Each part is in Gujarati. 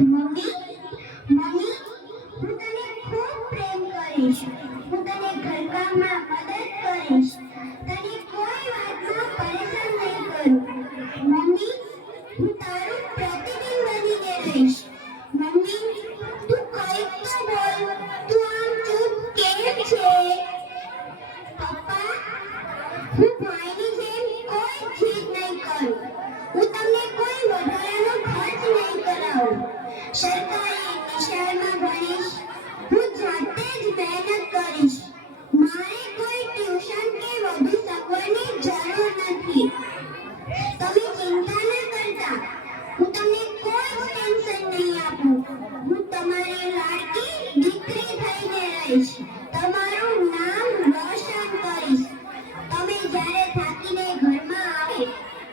મમ્મી, મમ્મી, હું તને ખૂબ પ્રેમ કરીશ. હું તને ઘરકામમાં મદદ કરીશ. તને કોઈ વાતમાં પરેશાન નહીં કરું. મમ્મી, હું તારું પ્રતિબિંબ બનીને રહીશ. મમ્મી, તું કંઈક તો બોલ. તું આમ ચૂપ કેમ છે? પપ્પા, હું ભાઈની જેમ કોઈ જીદ નહીં કરું. હું તમને કોઈ વધારાનો ખર્ચ નહીં કરાવું. સરકારી નિશાળમાં ભણીશ. હું જાતે જ મહેનત કરીશ. મારે કોઈ ટ્યુશન કે વધુ સગવડની જરૂર નથી. તમે ચિંતા ન કરતા. હું તમને કોઈ જ ટેન્શન નહીં આપું. હું તમારી લાડકી દીકરી થઈને રહીશ. તમારું નામ રોશન કરીશ. તમે જ્યારે થાકીને ઘરમાં આવે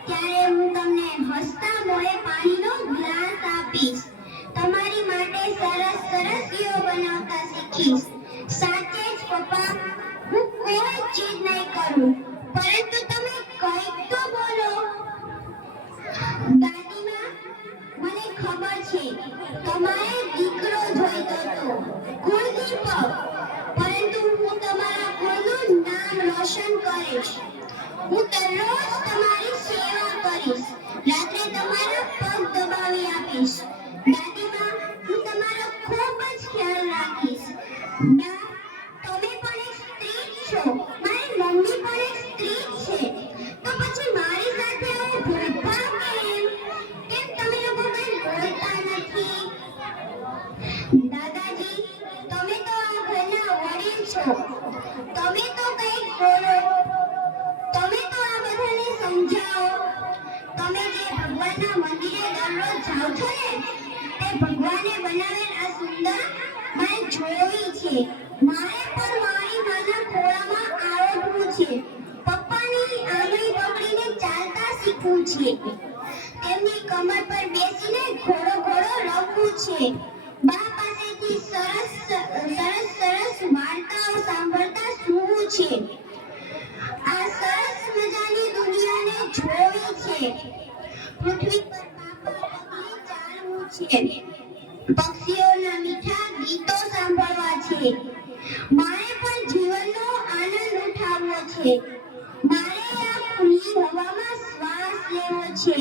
ત્યારે હું તમને હસતા મોઢે પાણીનો ગ્લાસ આપીશ. તમારી માટે સરસ સરસીઓ બનાવતા શીખીશ. સાચે જ પપ્પા, હું કોઈ જીદ નહીં કરું, પરંતુ તમે કંઈક તો બોલો. દાદીમા, મને ખબર છે તમારે દીકરો જોઈતો હતો, કુળદીપક, પરંતુ હું તમારા કુળનું નામ રોશન કરીશ. હું દરરોજ તમારી સેવા કરીશ. રાત્રે તમારા પગ દબાવી આપીશ. દાદીમા, હું તમારો ખૂબ જ ખ્યાલ રાખીશ. બા, તમે પણ એક સ્ત્રી જ છો. મારી મમ્મી પણ એક સ્ત્રી જ છે. તો પછી મારી સાથે આવો ભેદભાવ કેમ? કેમ તમે લોકો કંઈ બોલતા નથી? દાદાજી, તમે તો આ ઘરના વડીલ છો. તમે તો કંઈક બોલો. તમે તો આ બધાને સમજાવો. તમે જે ભગવાનના મંદિરે દરરોજ જાઓ છો ને, તે ભગવાને બનાવેલ આ સુંદર મેં જોઈ છે. મારે પણ મારી માના ખોળામાં આવડવું છે. પપ્પાની આંગળી પકડીને ચાલતા શીખવું છે. તેમની કમર પર બેસીને ઘોડો ઘોડો રમવું છે. બા પાસેથી સરસ વાર્તાઓ સાંભળતા સૂવું છે. આ સરસ મજાની દુનિયાને જોવી છે. પૃથ્વી પર પાપા પગલે ચાલવું છે. પક્ષીઓના મીઠા ગીતો સાંભળવા છે. મારે પણ જીવનનો આનંદ ઉઠાવવો છે. મારે આ ખુલ્લી હવામાં શ્વાસ લેવો છે.